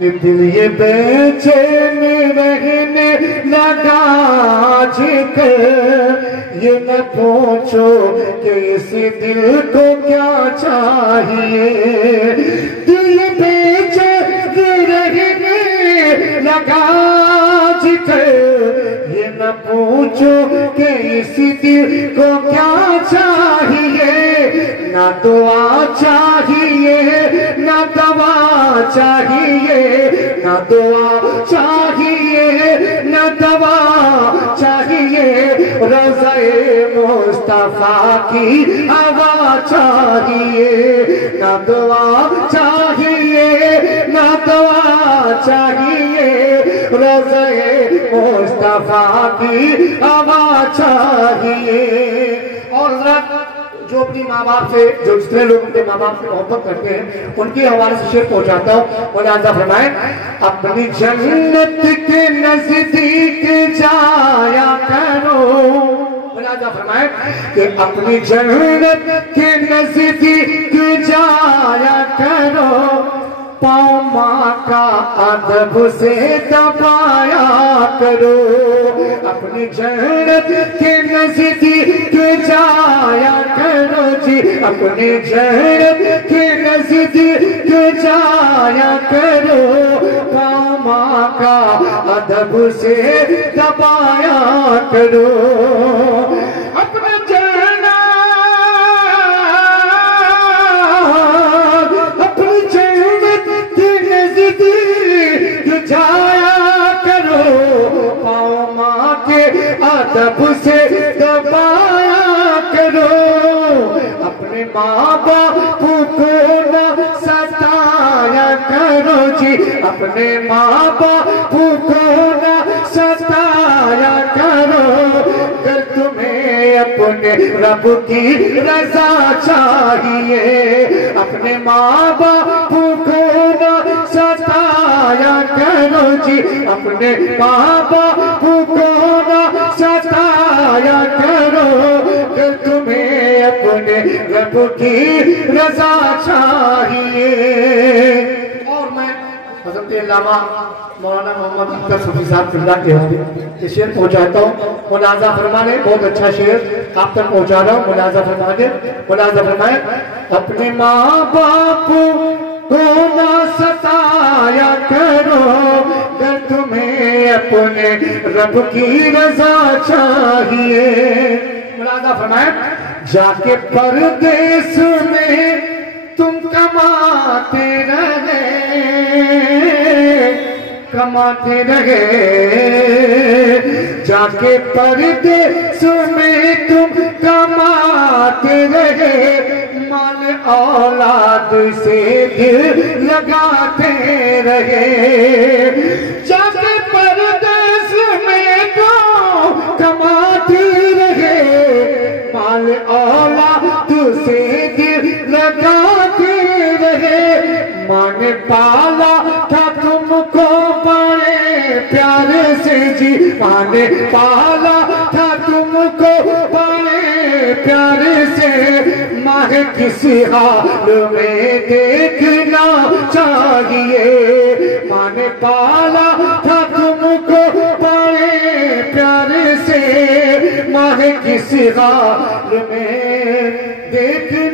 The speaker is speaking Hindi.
दिल ये बेचैन रहने लगा आजकल, ये न पूछो कि इस दिल को क्या चाहिए। दिल ये बेचैन रहने लगा आजकल, ये न पूछो कि इस दिल को क्या चाहिए। ना दुआ चाहिए ना दवा चाहिए, ना दुआ चाहिए ना दवा चाहिए, रोज़े मुस्तफा की हवा चाहिए। ना दुआ चाहिए ना दवा चाहिए, रोज़े मुस्तफा की हवा चाहिए। और जो अपनी माँ बाप से, जो जितने लोग अपने माँ बाप से मोहब्बत करते हैं, उनके हवाले से शेर पहुंचाता हूँ। मुलाज़ा फरमाए, अपनी जन्नत के नजदीक जाया करो। मुलाज़ा फरमाए कि अपनी जन्नत के नजदीक जाया करो, पाँव माँ का अदब से दबाया करो। अपनी जन्नत के नजदीक जाया करो जी, अपने जन्नत के नजदीक जाया करो, पाँव माँ का अदब से दबाया करो। अपने अदब से दबाया करो, अपने माँ बाप को न सताया करो जी, अपने माँ बाप को न सताया करो। अगर तुम्हें अपने रब की रजा चाहिए, अपने माँ बाप को न सताया करो जी, अपने माँ बाप को सताया करो। अगर तुम्हें अपने रब की रजा चाहिए। और मैं हज़रत अल्लामा मौलाना मोहम्मद अख्तर सूफी साहब फिल्ला के हवाले शेर पहुंचाता हूँ। मुलाज़ा फरमाने, बहुत अच्छा शेर आप तक पहुंचा रहा हूँ। मुलाज़ा फरमाने, मुलाज़ा फरमाए, अपने माँ बाप को ना सताया करो, अगर तुम्हें अपने रब की रजा चाहिए। मुलाज़ा फरमाए, जाके परदेस में तुम कमाते रहे, कमाते रहे, जाके परदेस में तुम कमाते रहे, माल औलाद से दिल लगाते रहे। जाके परदेस में तो कमाते रहे, माल औलाद से दिल लगाते रहे। माँ ने पाला था तुमको बड़े प्यार से जी, माँ ने पाला था तुमको बड़े प्यार से। माँ किसी हाल में देखना चाहिए, माँ ने पाला था तुमको बड़े प्यार से। माँ किसी हाल में देखना